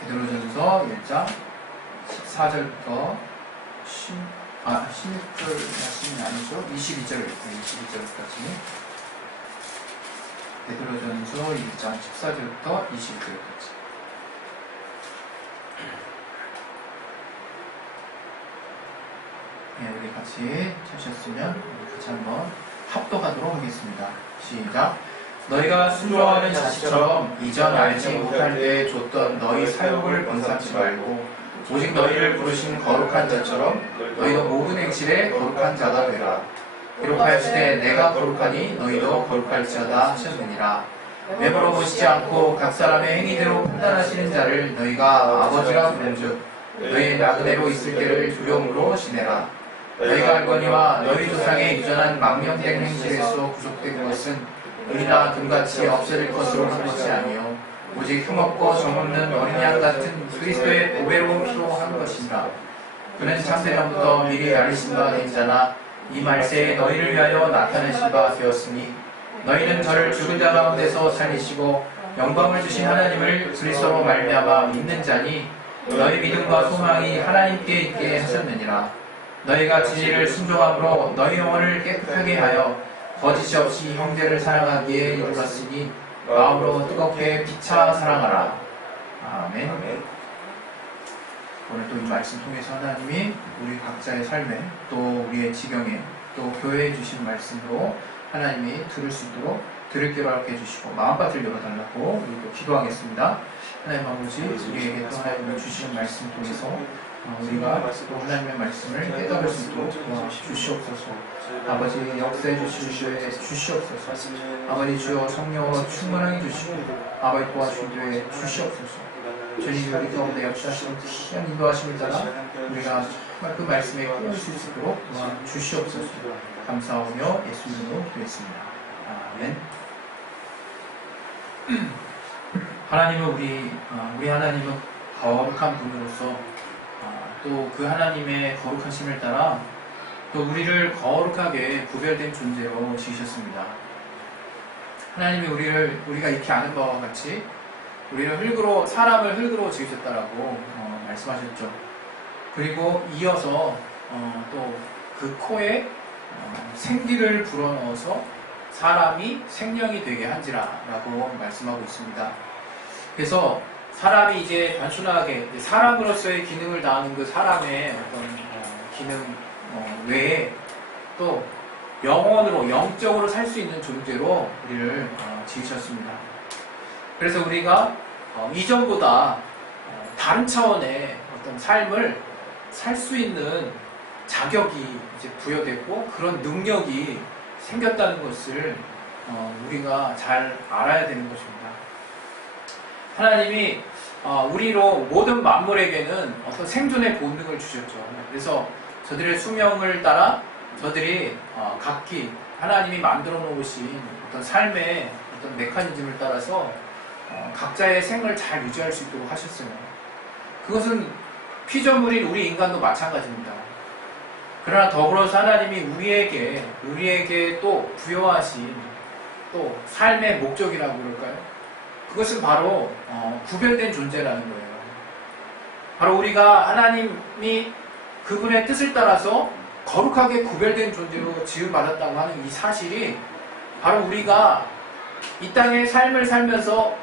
베드로전서 1장 14절부터 16절 말씀이 아니죠. 22절까지. 베드로전서 1장 14절부터 22절까지. 네, 우리 같이 찾으셨으면 같이 한번 합독하도록 하겠습니다. 시작. 너희가 순종하는 자식처럼 이전 알지 못할 때 줬던 너희 사욕을 본삼지 말고 오직 너희를 부르신 거룩한 자처럼 너희도 모든 행실에 거룩한 자가 되라. 기록하였으되 내가 거룩하니 너희도 거룩할지어다 하셨느니라. 외모로 보시지 않고 각 사람의 행위대로 판단하시는 자를 너희가 아버지라 부른즉 너희의 나그네로 있을 때를 두려움으로 지내라. 너희가 알거니와 너희 조상의 유전한 망령된 행실에서 구속된 것은 은이나 금같이 없어질 것으로 한 것이 아니요 오직 흠없고 정없는 어린 양 같은 그리스도의 보배로운 피로 한 것이니라. 그는 창세전부터 미리 알리신 바 된 자나 이 말세에 너희를 위하여 나타내신 바 되었으니 너희는 저를 죽은 자 가운데서 살리시고 영광을 주신 하나님을 그리스도로 말미암아 믿는 자니 너희 믿음과 소망이 하나님께 있게 하셨느니라. 너희가 진리를 순종함으로 너희 영혼을 깨끗하게 하여 거짓이 없이 형제를 사랑하기에 이르렀으니 마음으로 뜨겁게 피차 사랑하라. 아멘. 오늘 또 이 말씀 통해서 하나님이 우리 각자의 삶에 또 우리의 지경에 또 교회에 주신 말씀으로 하나님이 들을 수 있도록 들을 귀를 알게 해주시고 마음밭을 열어달라고 우리 또 기도하겠습니다. 하나님 아버지, 우리에게 또 하나님을 주시는 말씀 통해서 우리가 또 하나님의 말씀을 깨달을 수 있도록 도와주시옵소서. 아버지, 역사해 주시옵소서. 아버지, 주여 성령으로 충만하게 주시고 아버지 도와주시되 주시옵소서. 주님, 우리 가운데 역사하시는 귀한 인도하심을 따라 우리가 정말 그 말씀에 깨어날 수 있도록 도와주시옵소서. 감사하며 예수 이름으로 기도했습니다. 아멘. 하나님은 우리 하나님은 거룩한 분으로서 또 그 하나님의 거룩하심을 따라 또 우리를 거룩하게 구별된 존재로 지으셨습니다. 하나님이 우리가 익히 아는 바와 같이 우리를 사람을 흙으로 지으셨다라고 말씀하셨죠. 그리고 이어서 또 그 코에 생기를 불어넣어서 사람이 생명이 되게 한지라라고 말씀하고 있습니다. 그래서 사람이 이제 단순하게 사람으로서의 기능을 다하는 그 사람의 어떤 기능 외에 또 영적으로 살 수 있는 존재로 우리를 지으셨습니다. 그래서 우리가 이전보다 다른 차원의 어떤 삶을 살 수 있는 자격이 이제 부여됐고 그런 능력이 생겼다는 것을 우리가 잘 알아야 되는 것입니다. 하나님이 우리로 모든 만물에게는 어떤 생존의 본능을 주셨죠. 그래서 저들의 수명을 따라 저들이 각기 하나님이 만들어 놓으신 어떤 삶의 어떤 메커니즘을 따라서 각자의 생을 잘 유지할 수 있도록 하셨어요. 그것은 피조물인 우리 인간도 마찬가지입니다. 그러나 더불어서 하나님이 우리에게 또 부여하신 또 삶의 목적이라고 그럴까요? 그것은 바로 구별된 존재라는 거예요. 바로 우리가 하나님이 그분의 뜻을 따라서 거룩하게 구별된 존재로 지음받았다고 하는 이 사실이 바로 우리가 이 땅의 삶을 살면서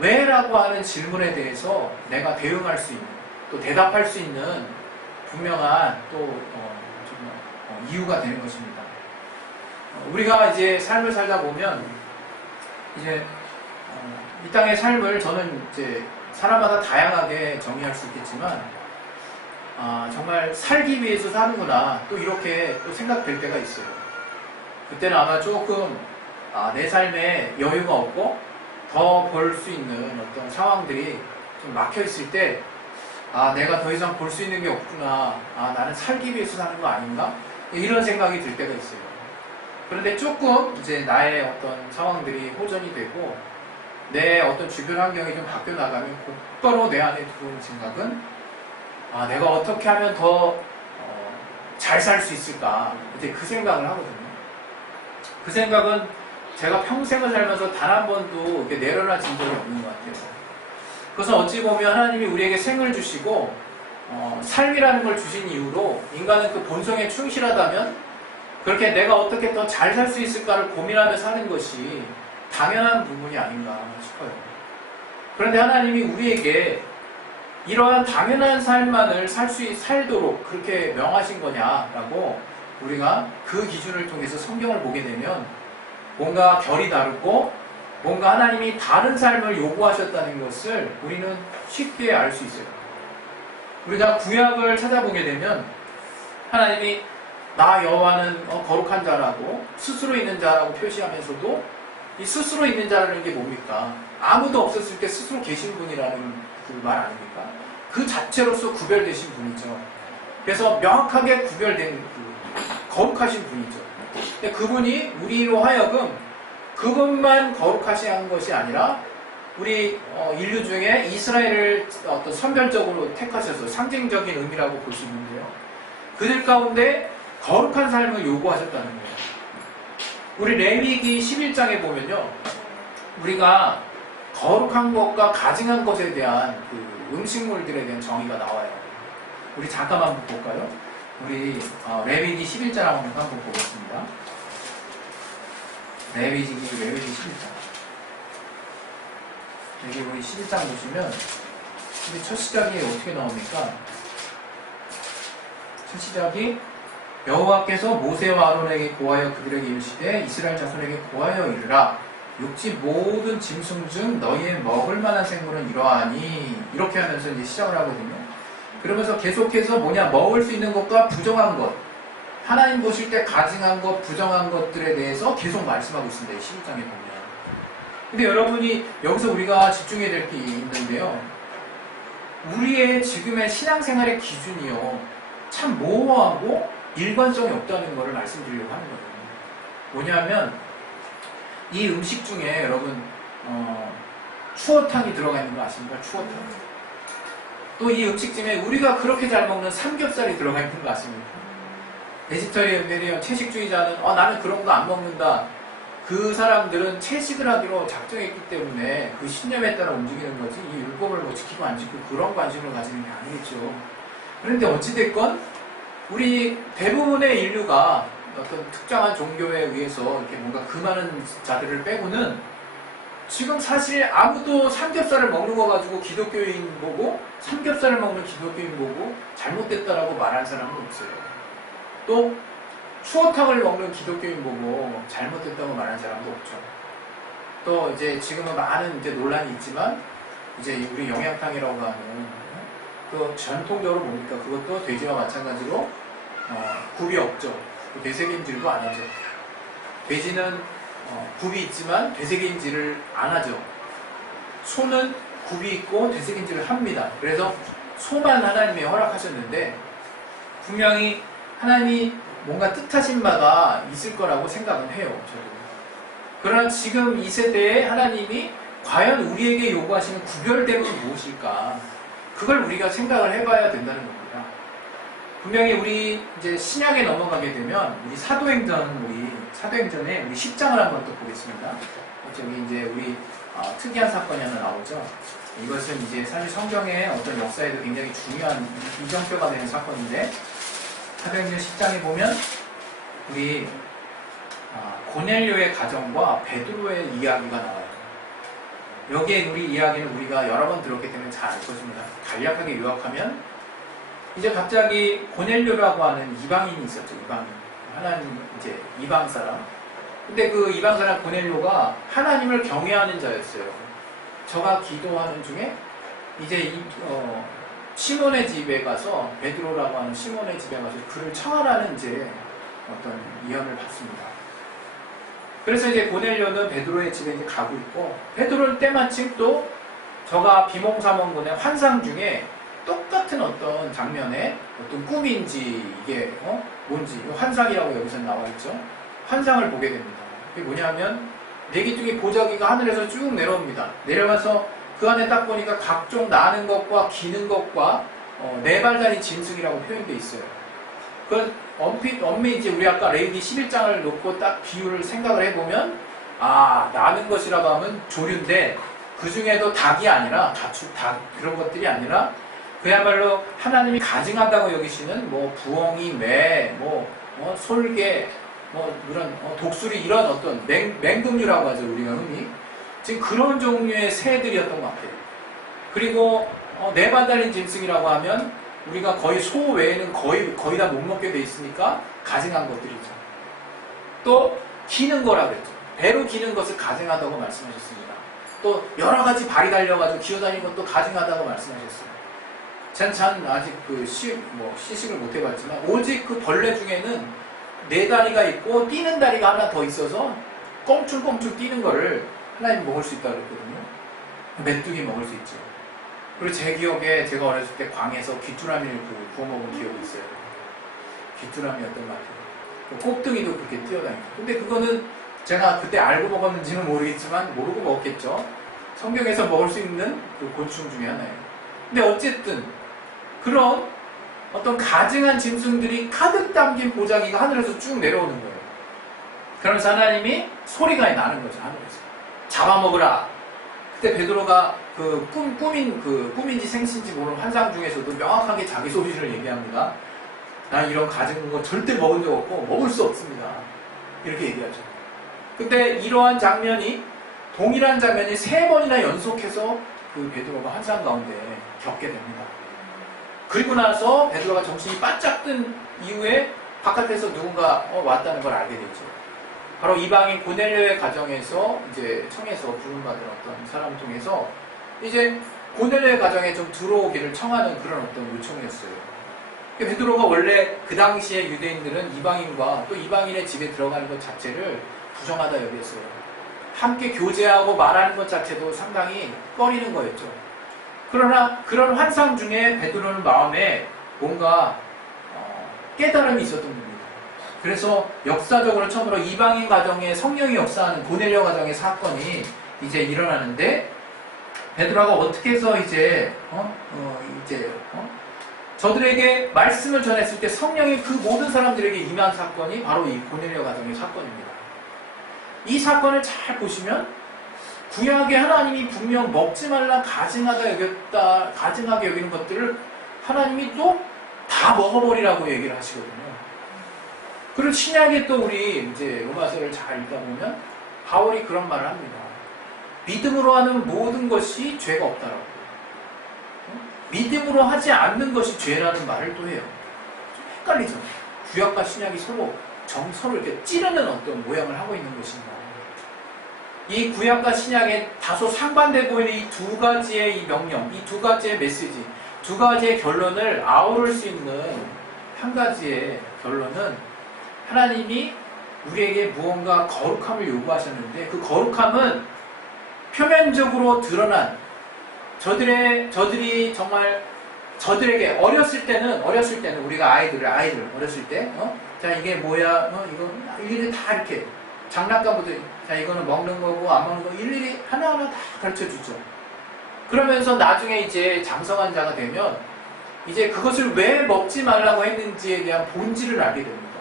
왜라고 하는 질문에 대해서 내가 대응할 수 있는 또 대답할 수 있는 분명한 또 이유가 되는 것입니다. 우리가 이제 삶을 살다 보면 이제 이 땅의 삶을 저는 이제 사람마다 다양하게 정의할 수 있겠지만 정말 살기 위해서 사는구나 또 이렇게 또 생각될 때가 있어요. 그때는 아마 조금 내 삶에 여유가 없고 더 볼 수 있는 어떤 상황들이 좀 막혀 있을 때 내가 더 이상 볼 수 있는 게 없구나, 나는 살기 위해서 사는 거 아닌가, 이런 생각이 들 때가 있어요. 그런데 조금 이제 나의 어떤 상황들이 호전이 되고 내 어떤 주변 환경이 좀 바뀌어 나가면 곧바로 내 안에 들어오는 생각은 내가 어떻게 하면 더 잘 살 수 있을까, 이제 그 생각을 하거든요. 그 생각은 제가 평생을 살면서 단 한 번도 이렇게 내려놔진 적이 없는 것 같아요. 그것은 어찌 보면 하나님이 우리에게 생을 주시고 삶이라는 걸 주신 이유로 인간은 그 본성에 충실하다면 그렇게 내가 어떻게 더 잘 살 수 있을까를 고민하며 사는 것이 당연한 부분이 아닌가 싶어요. 그런데 하나님이 우리에게 이러한 당연한 삶만을 살도록 그렇게 명하신 거냐라고 우리가 그 기준을 통해서 성경을 보게 되면 뭔가 결이 다르고 뭔가 하나님이 다른 삶을 요구하셨다는 것을 우리는 쉽게 알 수 있어요. 우리가 구약을 찾아보게 되면 하나님이 나 여호와는 거룩한 자라고 스스로 있는 자라고 표시하면서도 이 스스로 있는 자라는 게 뭡니까? 아무도 없었을 때 스스로 계신 분이라는 그 말 아닙니까? 그 자체로서 구별되신 분이죠. 그래서 명확하게 구별된 거룩하신 분이죠. 근데 그분이 우리로 하여금 그분만 거룩하신 것이 아니라 우리 인류 중에 이스라엘을 어떤 선별적으로 택하셔서 상징적인 의미라고 볼 수 있는데요. 그들 가운데 거룩한 삶을 요구하셨다는 거예요. 우리 레위기 11장에 보면요. 우리가 거룩한 것과 가증한 것에 대한 그 음식물들에 대한 정의가 나와요. 우리 잠깐만 한번 볼까요? 우리 레위기 11장 한번 보겠습니다. 레위기 11장. 여기 우리 11장 보시면 우리 첫 시작이 어떻게 나옵니까? 첫 시작이 여호와께서 모세와 아론에게 고하여 그들에게 이르시되 이스라엘 자손에게 고하여 이르라 육지 모든 짐승 중 너희의 먹을 만한 생물은 이러하니 이렇게 하면서 이제 시작을 하거든요. 그러면서 계속해서 먹을 수 있는 것과 부정한 것 하나님 보실 때 가증한 것, 부정한 것들에 대해서 계속 말씀하고 있습니다. 이 11장에 보면. 근데 여러분이 여기서 우리가 집중해야 될 게 있는데요. 우리의 지금의 신앙생활의 기준이요. 참 모호하고 일관성이 없다는 것을 말씀드리려고 하는 거예요. 뭐냐면 이 음식 중에 여러분 추어탕이 들어가 있는 거 아십니까? 추어탕. 또 이 음식 중에 우리가 그렇게 잘 먹는 삼겹살이 들어가 있는 거 아십니까? 베지터리언 채식주의자는 나는 그런 거 안 먹는다. 그 사람들은 채식을 하기로 작정했기 때문에 그 신념에 따라 움직이는 거지 이 율법을 지키고 안 지키고 그런 관심을 가지는 게 아니겠죠. 그런데 어찌됐건 우리 대부분의 인류가 어떤 특정한 종교에 의해서 이렇게 뭔가 그 많은 자들을 빼고는 지금 사실 아무도 삼겹살을 먹는 거 가지고 기독교인 보고 삼겹살을 먹는 기독교인 보고 잘못됐다라고 말하는 사람은 없어요. 또 추어탕을 먹는 기독교인 보고 잘못됐다고 말하는 사람도 없죠. 또 이제 지금은 많은 이제 논란이 있지만 이제 우리 영양탕이라고 하는 그 전통적으로 뭡니까? 그것도 돼지와 마찬가지로 굽이 없죠. 되새김질도 안 하죠. 돼지는 굽이 있지만 되새김질을 안 하죠. 소는 굽이 있고 되새김질을 합니다. 그래서 소만 하나님이 허락하셨는데 분명히 하나님이 뭔가 뜻하신 바가 있을 거라고 생각은 해요. 저도. 그러나 지금 이 세대에 하나님이 과연 우리에게 요구하시는 구별됨은 무엇일까? 그걸 우리가 생각을 해봐야 된다는 겁니다. 분명히 우리 이제 신약에 넘어가게 되면 우리 사도행전에 우리 10장을 한번 또 보겠습니다. 저기 이제 우리 특이한 사건이 하나 나오죠. 이것은 이제 사실 성경의 어떤 역사에도 굉장히 중요한 이정표가 되는 사건인데 사도행전 10장에 보면 우리 고넬료의 가정과 베드로의 이야기가 나와요. 여기에 우리 이야기는 우리가 여러 번 들었기 때문에 잘 알 것입니다. 간략하게 요약하면 이제 갑자기 고넬료라고 하는 이방인이 있었죠. 이방인. 하나님 이제 이방 사람. 근데 그 이방 사람 고넬료가 하나님을 경외하는 자였어요. 저가 기도하는 중에 이제 시몬의 집에 가서 베드로라고 하는 시몬의 집에 가서 그를 청하라는 이제 어떤 이언을 받습니다. 그래서 이제 고넬료는 베드로의 집에 이제 가고 있고 베드로는 때마침 또 저가 비몽사몽군의 환상 중에 똑같은 어떤 장면에 어떤 꿈인지 이게 뭔지 환상이라고 여기서 나와 있죠. 환상을 보게 됩니다. 그게 뭐냐면 내기둥이 보자기가 하늘에서 쭉 내려옵니다. 내려가서 그 안에 딱 보니까 각종 나는 것과 기는 것과 네 발다리 짐승이라고 표현되어 있어요. 그 엄밀히 이제 우리 아까 레위기 11장을 놓고 딱 비유를 생각을 해보면 나는 것이라고 하면 조류인데 그 중에도 닭이 아니라 닭 그런 것들이 아니라 그야말로 하나님이 가증하다고 여기시는 뭐 부엉이, 매, 솔개, 그런 독수리 이런 어떤 맹금류라고 하죠 우리가 흔히 지금 그런 종류의 새들이었던 것 같아요. 그리고 네 발 달린 짐승이라고 하면 우리가 거의 소 외에는 거의 다 못 먹게 돼 있으니까 가증한 것들이죠. 또 기는 거라 그랬죠. 배로 기는 것을 가증하다고 말씀하셨습니다. 또 여러 가지 발이 달려가지고 기어다니는 것도 가증하다고 말씀하셨어요. 전 아직 시식을 못 해봤지만 오직 그 벌레 중에는 네 다리가 있고 뛰는 다리가 하나 더 있어서 껑충껑충 뛰는 거를 하나님 먹을 수 있다고 그랬거든요. 메뚜기 먹을 수 있죠. 그리고 제 기억에 제가 어렸을 때 광에서 귀뚜라미를 구워 먹은 기억이 있어요. 귀뚜라미였던 것 같아요. 꼭둥이도 그렇게 뛰어다니고. 근데 그거는 제가 그때 알고 먹었는지는 모르겠지만 모르고 먹었겠죠. 성경에서 먹을 수 있는 그 곤충 중에 하나예요. 근데 어쨌든 그런 어떤 가증한 짐승들이 가득 담긴 보자기가 하늘에서 쭉 내려오는 거예요. 그러면서 하나님이 소리가 나는 거죠. 하늘에서 잡아먹으라. 그때 베드로가 그 꿈인지 생신지 모르는 환상 중에서도 명확하게 자기 소리를 얘기합니다. 난 이런 가증한 거 절대 먹은 적 없고 먹을 수 없습니다. 이렇게 얘기하죠. 근데 이러한 장면이 동일한 장면이 3번이나 연속해서 그 베드로가 환상 가운데 겪게 됩니다. 그리고 나서 베드로가 정신이 바짝 든 이후에 바깥에서 누군가 왔다는 걸 알게 되죠. 바로 이방인 고넬료의 가정에서 이제 청에서 부름받은 어떤 사람을 통해서 이제 고넬료의 가정에 좀 들어오기를 청하는 그런 어떤 요청이었어요. 베드로가 원래 그 당시에 유대인들은 이방인과 또 이방인의 집에 들어가는 것 자체를 부정하다 여겼어요. 함께 교제하고 말하는 것 자체도 상당히 꺼리는 거였죠. 그러나 그런 환상 중에 베드로는 마음에 뭔가 깨달음이 있었던 겁니다. 그래서 역사적으로 처음으로 이방인 가정에 성령이 역사하는 고넬료 가정의 사건이 이제 일어나는데 베드로가 어떻게 해서 저들에게 말씀을 전했을 때 성령이 그 모든 사람들에게 임한 사건이 바로 이 고넬료 가정의 사건입니다. 이 사건을 잘 보시면 구약의 하나님이 분명 먹지 말라 가증하게 여기는 것들을 하나님이 또 다 먹어버리라고 얘기를 하시거든요. 그리고 신약에 또 우리 이제 로마서를 잘 읽다 보면 바울이 그런 말을 합니다. 믿음으로 하는 모든 것이 죄가 없다라고. 믿음으로 하지 않는 것이 죄라는 말을 또 해요. 좀 헷갈리죠. 구약과 신약이 서로 이렇게 찌르는 어떤 모양을 하고 있는 것인가. 이 구약과 신약에 다소 상반돼 보이는 이 두 가지의 이 명령, 이 두 가지의 메시지, 두 가지의 결론을 아우를 수 있는 한 가지의 결론은 하나님이 우리에게 무언가 거룩함을 요구하셨는데 그 거룩함은 표면적으로 드러난 저들이 정말 저들에게 어렸을 때는 우리가 아이들 어렸을 때 자 이게 뭐야 이거 일일이 다 이렇게 장난감부터 자 이거는 먹는 거고 안 먹는 거 일일이 하나하나 다 가르쳐 주죠. 그러면서 나중에 이제 장성한 자가 되면 이제 그것을 왜 먹지 말라고 했는지에 대한 본질을 알게 됩니다.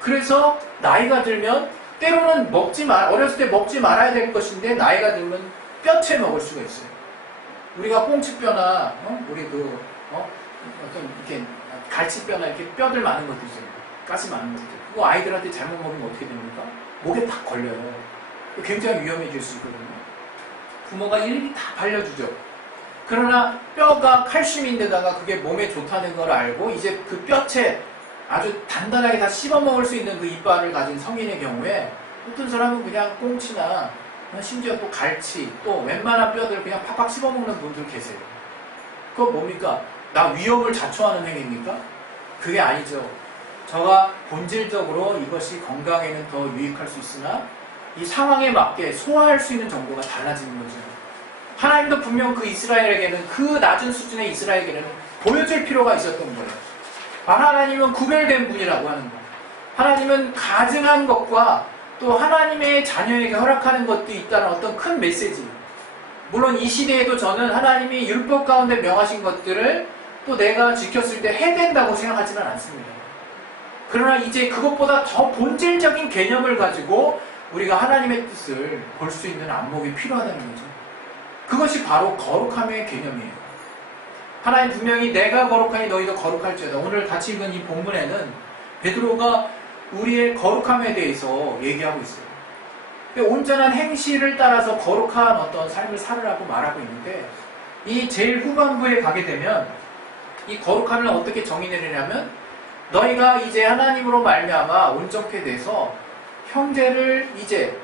그래서 나이가 들면 때로는 어렸을 때 먹지 말아야 될 것인데 나이가 들면 뼈채 먹을 수가 있어요. 우리가 꽁치뼈나 우리 어떤 이렇게 갈치뼈나 이렇게 뼈들 많은 것들 있잖아요. 가시 많은 것들. 그거 아이들한테 잘못 먹으면 어떻게 됩니까? 목에 탁 걸려요. 굉장히 위험해질 수 있거든요. 부모가 일일이 다 발려주죠. 그러나 뼈가 칼슘인데다가 그게 몸에 좋다는 걸 알고 이제 그 뼈채 아주 단단하게 다 씹어먹을 수 있는 그 이빨을 가진 성인의 경우에 어떤 사람은 그냥 꽁치나 심지어 또 갈치 또 웬만한 뼈들 그냥 팍팍 씹어먹는 분들 계세요. 그건 뭡니까? 나 위험을 자초하는 행위입니까? 그게 아니죠. 저가 본질적으로 이것이 건강에는 더 유익할 수 있으나 이 상황에 맞게 소화할 수 있는 정도가 달라지는 거죠. 하나님도 분명 그 이스라엘에게는 그 낮은 수준의 이스라엘에게는 보여줄 필요가 있었던 거예요. 하나님은 구별된 분이라고 하는 거예요. 하나님은 가증한 것과 또 하나님의 자녀에게 허락하는 것도 있다는 어떤 큰 메시지. 물론 이 시대에도 저는 하나님이 율법 가운데 명하신 것들을 또 내가 지켰을 때 해된다고 생각하지는 않습니다. 그러나 이제 그것보다 더 본질적인 개념을 가지고 우리가 하나님의 뜻을 볼 수 있는 안목이 필요하다는 거죠. 이것이 바로 거룩함의 개념이에요. 하나님 분명히 내가 거룩하니 너희도 거룩할지어다. 오늘 같이 읽은 이 본문에는 베드로가 우리의 거룩함에 대해서 얘기하고 있어요. 온전한 행실을 따라서 거룩한 어떤 삶을 살으라고 말하고 있는데, 이 제일 후반부에 가게 되면 이 거룩함을 어떻게 정의 내리냐면, 너희가 이제 하나님으로 말미암아 온전케 돼서 형제를 이제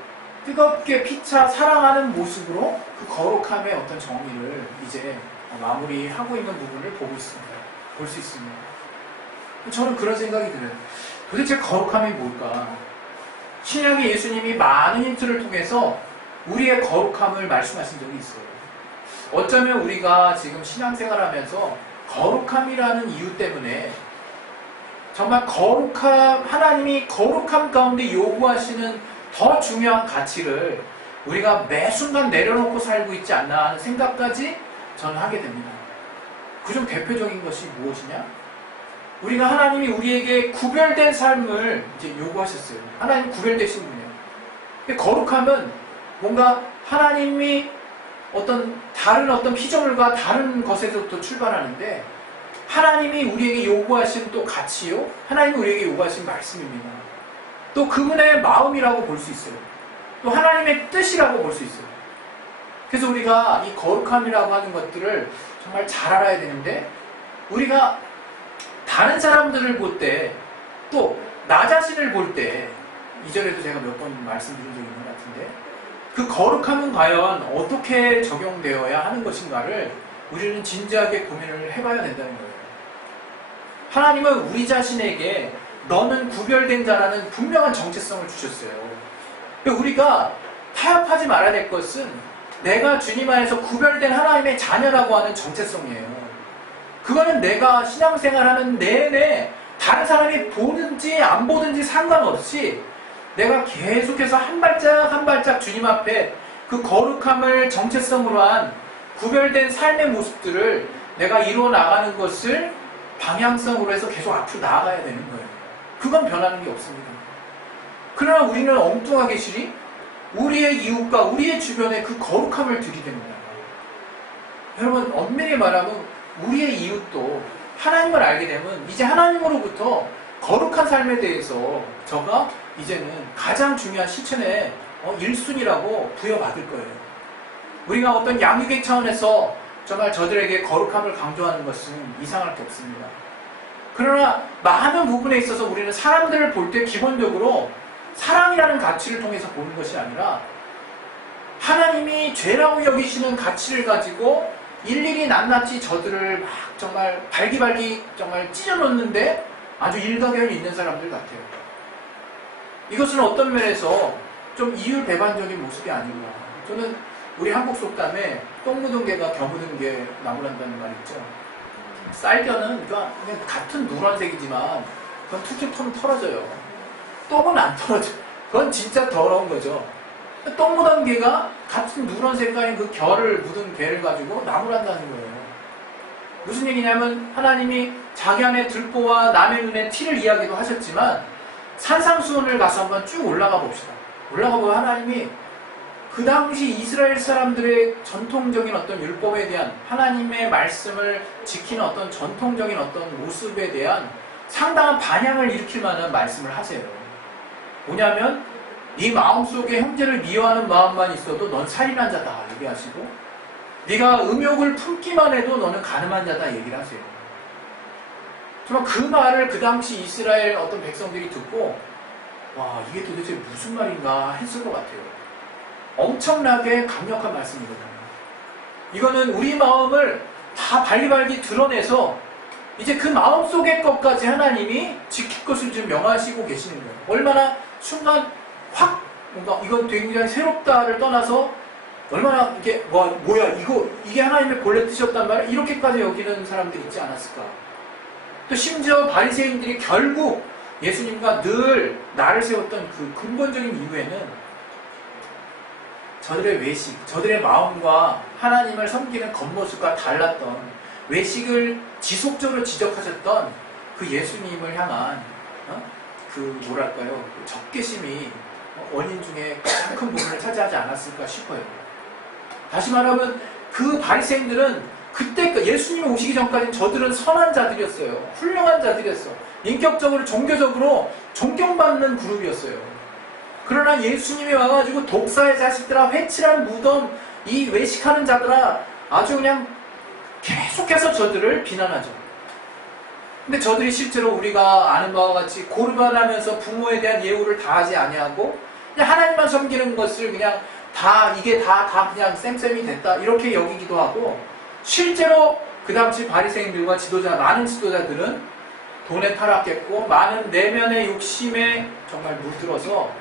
뜨겁게 피차 사랑하는 모습으로 그 거룩함의 어떤 정의를 이제 마무리하고 있는 부분을 보고 있습니다. 볼 수 있습니다. 저는 그런 생각이 들어요. 도대체 거룩함이 뭘까? 신약의 예수님이 많은 힌트를 통해서 우리의 거룩함을 말씀하신 적이 있어요. 어쩌면 우리가 지금 신앙생활하면서 거룩함이라는 이유 때문에 정말 하나님이 거룩함 가운데 요구하시는 더 중요한 가치를 우리가 매 순간 내려놓고 살고 있지 않나 하는 생각까지 저는 하게 됩니다. 그중 대표적인 것이 무엇이냐? 우리가 하나님이 우리에게 구별된 삶을 이제 요구하셨어요. 하나님 구별되신 분이에요. 거룩함은 뭔가 하나님이 다른 어떤 피조물과 다른 것에서부터 출발하는데, 하나님이 우리에게 요구하신 또 가치요, 하나님이 우리에게 요구하신 말씀입니다. 또 그분의 마음이라고 볼 수 있어요. 또 하나님의 뜻이라고 볼 수 있어요. 그래서 우리가 이 거룩함이라고 하는 것들을 정말 잘 알아야 되는데, 우리가 다른 사람들을 볼 때, 또 나 자신을 볼 때, 이전에도 제가 몇 번 말씀드린 적이 있는 것 같은데, 그 거룩함은 과연 어떻게 적용되어야 하는 것인가를 우리는 진지하게 고민을 해봐야 된다는 거예요. 하나님은 우리 자신에게 너는 구별된 자라는 분명한 정체성을 주셨어요. 우리가 타협하지 말아야 될 것은 내가 주님 안에서 구별된 하나님의 자녀라고 하는 정체성이에요. 그거는 내가 신앙생활하는 내내 다른 사람이 보든지 안 보든지 상관없이 내가 계속해서 한 발짝 한 발짝 주님 앞에 그 거룩함을 정체성으로 한 구별된 삶의 모습들을 내가 이루어 나가는 것을 방향성으로 해서 계속 앞으로 나아가야 되는 거예요. 그건 변하는 게 없습니다. 그러나 우리는 엉뚱하게 실이 우리의 이웃과 우리의 주변에 그 거룩함을 들이댑니다. 여러분, 엄밀히 말하면 우리의 이웃도 하나님을 알게 되면 이제 하나님으로부터 거룩한 삶에 대해서 저가 이제는 가장 중요한 실천의 1순위라고 부여받을 거예요. 우리가 어떤 양육의 차원에서 정말 저들에게 거룩함을 강조하는 것은 이상할 게 없습니다. 그러나 많은 부분에 있어서 우리는 사람들을 볼 때 기본적으로 사랑이라는 가치를 통해서 보는 것이 아니라 하나님이 죄라고 여기시는 가치를 가지고 일일이 낱낱이 저들을 막 정말 발기발기 정말 찢어놓는데 아주 일가견이 있는 사람들 같아요. 이것은 어떤 면에서 좀 이율배반적인 모습이 아닌가. 저는 우리 한국 속담에 똥 묻은 개가 겨 묻은 개 나무란다는 말 있죠. 쌀겨는 그냥 같은 누런색이지만 그건 툭툭 털면 털어져요. 똥은 안 털어져. 그건 진짜 더러운 거죠. 똥 묻은 개가 같은 누런 색깔인 그 결을 묻은 개를 가지고 나무란다는 거예요. 무슨 얘기냐면 하나님이 자기 안에 들보와 남의 눈에 티를 이야기도 하셨지만 산상수훈을 가서 한번 쭉 올라가 봅시다. 올라가 보면 하나님이 그 당시 이스라엘 사람들의 전통적인 어떤 율법에 대한 하나님의 말씀을 지키는 어떤 전통적인 어떤 모습에 대한 상당한 반향을 일으킬 만한 말씀을 하세요. 뭐냐면 네 마음속에 형제를 미워하는 마음만 있어도 넌 살인한 자다 얘기하시고, 네가 음욕을 품기만 해도 너는 가늠한 자다 얘기를 하세요. 정말 그 말을 그 당시 이스라엘 어떤 백성들이 듣고 와, 이게 도대체 무슨 말인가 했을 것 같아요. 엄청나게 강력한 말씀이거든요. 이거는 우리 마음을 다 발기발기 드러내서 이제 그 마음속의 것까지 하나님이 지킬 것을 지금 명하시고 계시는 거예요. 얼마나 순간 확 뭔가 이건 굉장히 새롭다를 떠나서 얼마나 이게 뭐야 이게 하나님의 본래 뜻이었단 말이야, 이렇게까지 여기는 사람들이 있지 않았을까. 또 심지어 바리새인들이 결국 예수님과 늘 나를 세웠던 그 근본적인 이유에는 저들의 외식, 저들의 마음과 하나님을 섬기는 겉모습과 달랐던 외식을 지속적으로 지적하셨던 그 예수님을 향한 그 적개심이 원인 중에 가장 큰 부분을 차지하지 않았을까 싶어요. 다시 말하면 그 바리새인들은 그때 예수님이 오시기 전까지는 저들은 선한 자들이었어요. 훌륭한 자들이었어요. 인격적으로 종교적으로 존경받는 그룹이었어요. 그러나 예수님이 와가지고 독사의 자식들아, 회칠한 무덤, 이 외식하는 자들아, 아주 그냥 계속해서 저들을 비난하죠. 근데 저들이 실제로 우리가 아는 바와 같이 고르반하면서 부모에 대한 예우를 다하지 아니하고 그냥 하나님만 섬기는 것을 그냥 이게 다 그냥 쌤쌤이 됐다 이렇게 여기기도 하고, 실제로 그 당시 바리새인들과 많은 지도자들은 돈에 타락했고 많은 내면의 욕심에 정말 물들어서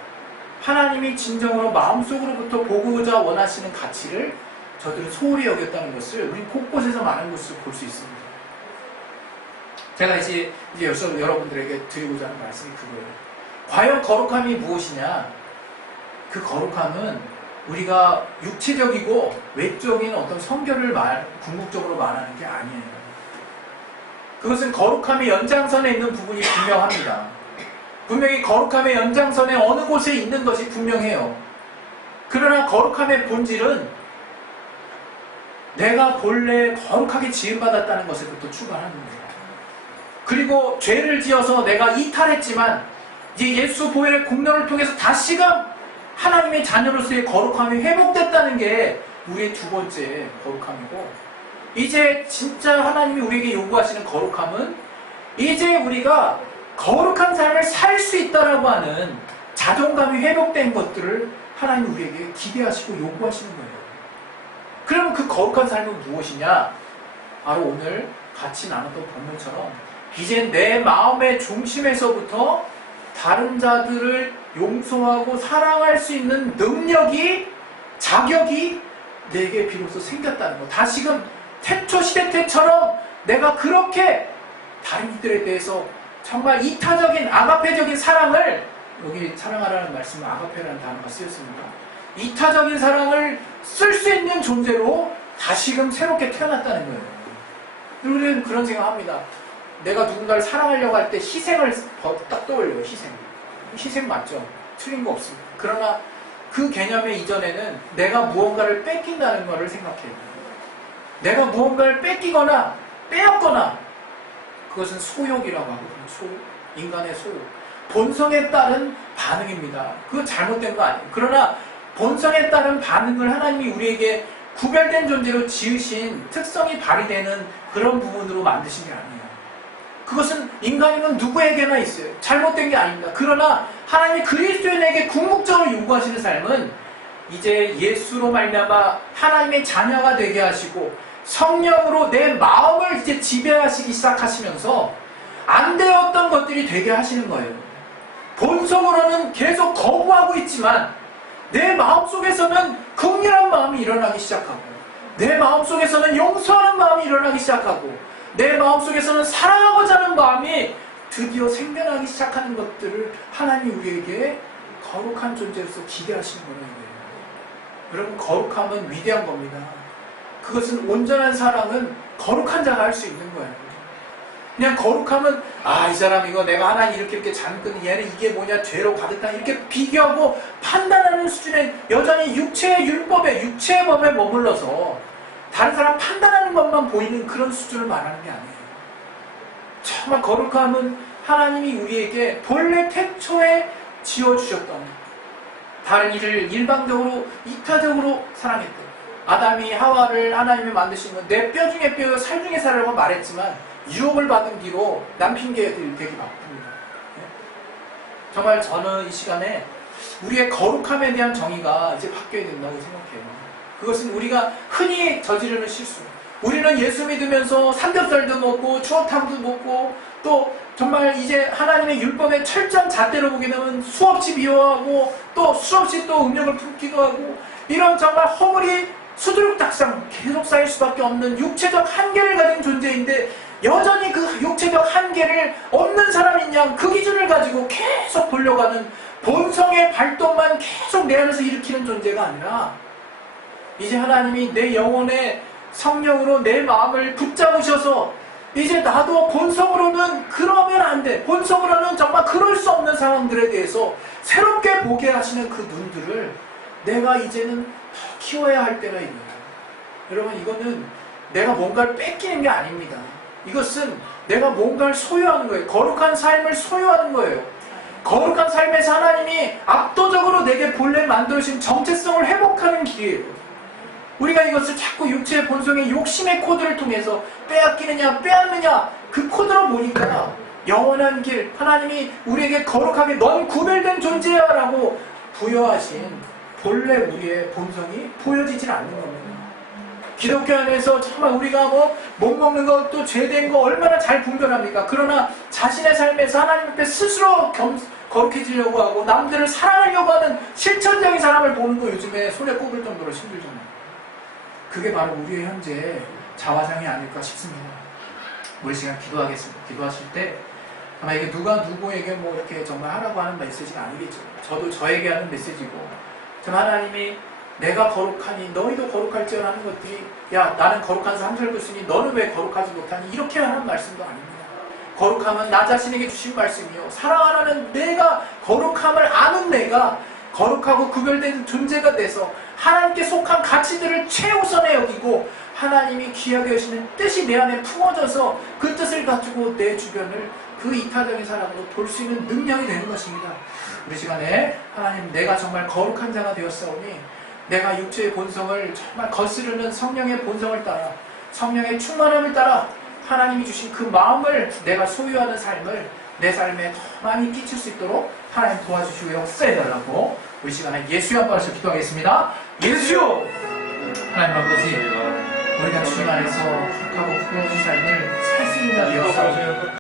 하나님이 진정으로 마음속으로부터 보고자 원하시는 가치를 저들은 소홀히 여겼다는 것을 우리 곳곳에서 많은 곳을 볼 수 있습니다. 제가 이제 여러분들에게 드리고자 하는 말씀이 그거예요. 과연 거룩함이 무엇이냐? 그 거룩함은 우리가 육체적이고 외적인 어떤 성결을 궁극적으로 말하는 게 아니에요. 그것은 거룩함의 연장선에 있는 부분이 분명합니다. 분명히 거룩함의 연장선에 어느 곳에 있는 것이 분명해요. 그러나 거룩함의 본질은 내가 본래 거룩하게 지음받았다는 것에부터 출발하는 거예요. 그리고 죄를 지어서 내가 이탈했지만 이제 예수 보혈의 공로를 통해서 다시금 하나님의 자녀로서의 거룩함이 회복됐다는 게 우리의 두 번째 거룩함이고, 이제 진짜 하나님이 우리에게 요구하시는 거룩함은 이제 우리가 거룩한 삶을 살 수 있다라고 하는 자존감이 회복된 것들을 하나님이 우리에게 기대하시고 요구하시는 거예요. 그러면 그 거룩한 삶은 무엇이냐? 바로 오늘 같이 나눴던 본문처럼 이제 내 마음의 중심에서부터 다른 자들을 용서하고 사랑할 수 있는 능력이, 자격이 내게 비로소 생겼다는 것. 다시금 태초 시대 때처럼 내가 그렇게 다른 이들에 대해서 정말 이타적인 아가페적인 사랑을, 여기 사랑하라는 말씀은 아가페라는 단어가 쓰였습니다. 이타적인 사랑을 쓸 수 있는 존재로 다시금 새롭게 태어났다는 거예요. 우리는 그런 생각합니다. 내가 누군가를 사랑하려고 할 때 희생을 딱 떠올려요. 희생 맞죠? 틀린 거 없습니다. 그러나 그 개념의 이전에는 내가 무언가를 뺏긴다는 것을 생각해요. 내가 무언가를 뺏기거나 빼앗거나, 그것은 소욕이라고 하거든요. 소욕. 인간의 소욕. 본성에 따른 반응입니다. 그건 잘못된 거 아니에요. 그러나 본성에 따른 반응을 하나님이 우리에게 구별된 존재로 지으신 특성이 발휘되는 그런 부분으로 만드신 게 아니에요. 그것은 인간이면 누구에게나 있어요. 잘못된 게 아닙니다. 그러나 하나님이 그리스도인에게 궁극적으로 요구하시는 삶은 이제 예수로 말미암아 하나님의 자녀가 되게 하시고 성령으로 내 마음을 이제 지배하시기 시작하시면서 안 되었던 것들이 되게 하시는 거예요. 본성으로는 계속 거부하고 있지만 내 마음속에서는 긍휼한 마음이 일어나기 시작하고, 내 마음속에서는 용서하는 마음이 일어나기 시작하고, 내 마음속에서는 사랑하고자 하는 마음이 드디어 생겨나기 시작하는 것들을 하나님이 우리에게 거룩한 존재로서 기대하시는 거예요. 여러분, 거룩함은 위대한 겁니다. 그것은 온전한 사랑은 거룩한 자가 할 수 있는 거예요. 그냥 거룩함은 이 사람 이거 내가 하나님 이렇게 잘못했는데 얘는 이게 뭐냐 죄로 가득다 이렇게 비교하고 판단하는 수준의, 여전히 육체의 율법에, 육체의 법에 머물러서 다른 사람 판단하는 것만 보이는 그런 수준을 말하는 게 아니에요. 정말 거룩함은 하나님이 우리에게 본래 태초에 지어주셨던, 다른 이를 일방적으로 이타적으로 사랑했던, 아담이 하와를 하나님이 만드신 건 내 뼈 중에 뼈, 살 중에 살이라고 말했지만 유혹을 받은 뒤로 남핑계들이 되게 바쁩니다. 정말 저는 이 시간에 우리의 거룩함에 대한 정의가 이제 바뀌어야 된다고 생각해요. 그것은 우리가 흔히 저지르는 실수. 우리는 예수 믿으면서 삼겹살도 먹고 추어탕도 먹고 또 정말 이제 하나님의 율법의 철저한 잣대로 보게 되면 수없이 미워하고 또 수없이 또 음욕을 품기도 하고, 이런 정말 허물이 수두룩닥상 계속 쌓일 수밖에 없는 육체적 한계를 가진 존재인데, 여전히 그 육체적 한계를 없는 사람인 양 그 기준을 가지고 계속 돌려가는 본성의 발동만 계속 내 안에서 일으키는 존재가 아니라, 이제 하나님이 내 영혼의 성령으로 내 마음을 붙잡으셔서 이제 나도 본성으로는 그러면 안 돼, 본성으로는 정말 그럴 수 없는 상황들에 대해서 새롭게 보게 하시는 그 눈들을 내가 이제는 더 키워야 할 때가 있는 거예요. 여러분, 이거는 내가 뭔가를 뺏기는 게 아닙니다. 이것은 내가 뭔가를 소유하는 거예요. 거룩한 삶을 소유하는 거예요. 거룩한 삶에서 하나님이 압도적으로 내게 본래 만들어진 정체성을 회복하는 길이에요. 우리가 이것을 자꾸 육체의 본성의 욕심의 코드를 통해서 빼앗기느냐 빼앗느냐 그 코드로 보니까 영원한 길, 하나님이 우리에게 거룩하게 넌 구별된 존재야 라고 부여하신 본래 우리의 본성이 보여지질 않는 겁니다. 기독교 안에서 정말 우리가 못 먹는 것, 또 죄된 거 얼마나 잘 분별합니까? 그러나 자신의 삶에서 하나님 앞에 스스로 거룩해지려고 하고 남들을 사랑하려고 하는 실천적인 사람을 보는 거 요즘에 손에 꼽을 정도로 힘들잖아요. 그게 바로 우리의 현재 자화상이 아닐까 싶습니다. 우리 시간 기도하겠습니다. 기도하실 때 아마 이게 누가 누구에게 이렇게 정말 하라고 하는 메시지가 아니겠죠. 저도 저에게 하는 메시지고, 정말 하나님이 내가 거룩하니 너희도 거룩할지어라 하는 것들이, 야 나는 거룩한 삶 살고 있으니 너는 왜 거룩하지 못하니, 이렇게 하는 말씀도 아닙니다. 거룩함은 나 자신에게 주신 말씀이요, 사랑하라는 내가, 거룩함을 아는 내가 거룩하고 구별된 존재가 돼서 하나님께 속한 가치들을 최우선에 여기고 하나님이 귀하게 여시는 뜻이 내 안에 품어져서 그 뜻을 가지고 내 주변을 그 이타적인 사람으로 볼 수 있는 능력이 되는 것입니다. 우리 시간에 하나님, 내가 정말 거룩한 자가 되었사오니 내가 육체의 본성을 정말 거스르는 성령의 본성을 따라, 성령의 충만함을 따라 하나님이 주신 그 마음을, 내가 소유하는 삶을 내 삶에 더 많이 끼칠 수 있도록 하나님 도와주시고 역사해달라고 우리 시간에 예수의 한번에서 기도하겠습니다. 예수요! 하나님 아버지, 우리가 주님 안에서 거룩하고 부끄러운 삶을 살 수 있는 자 되었사오니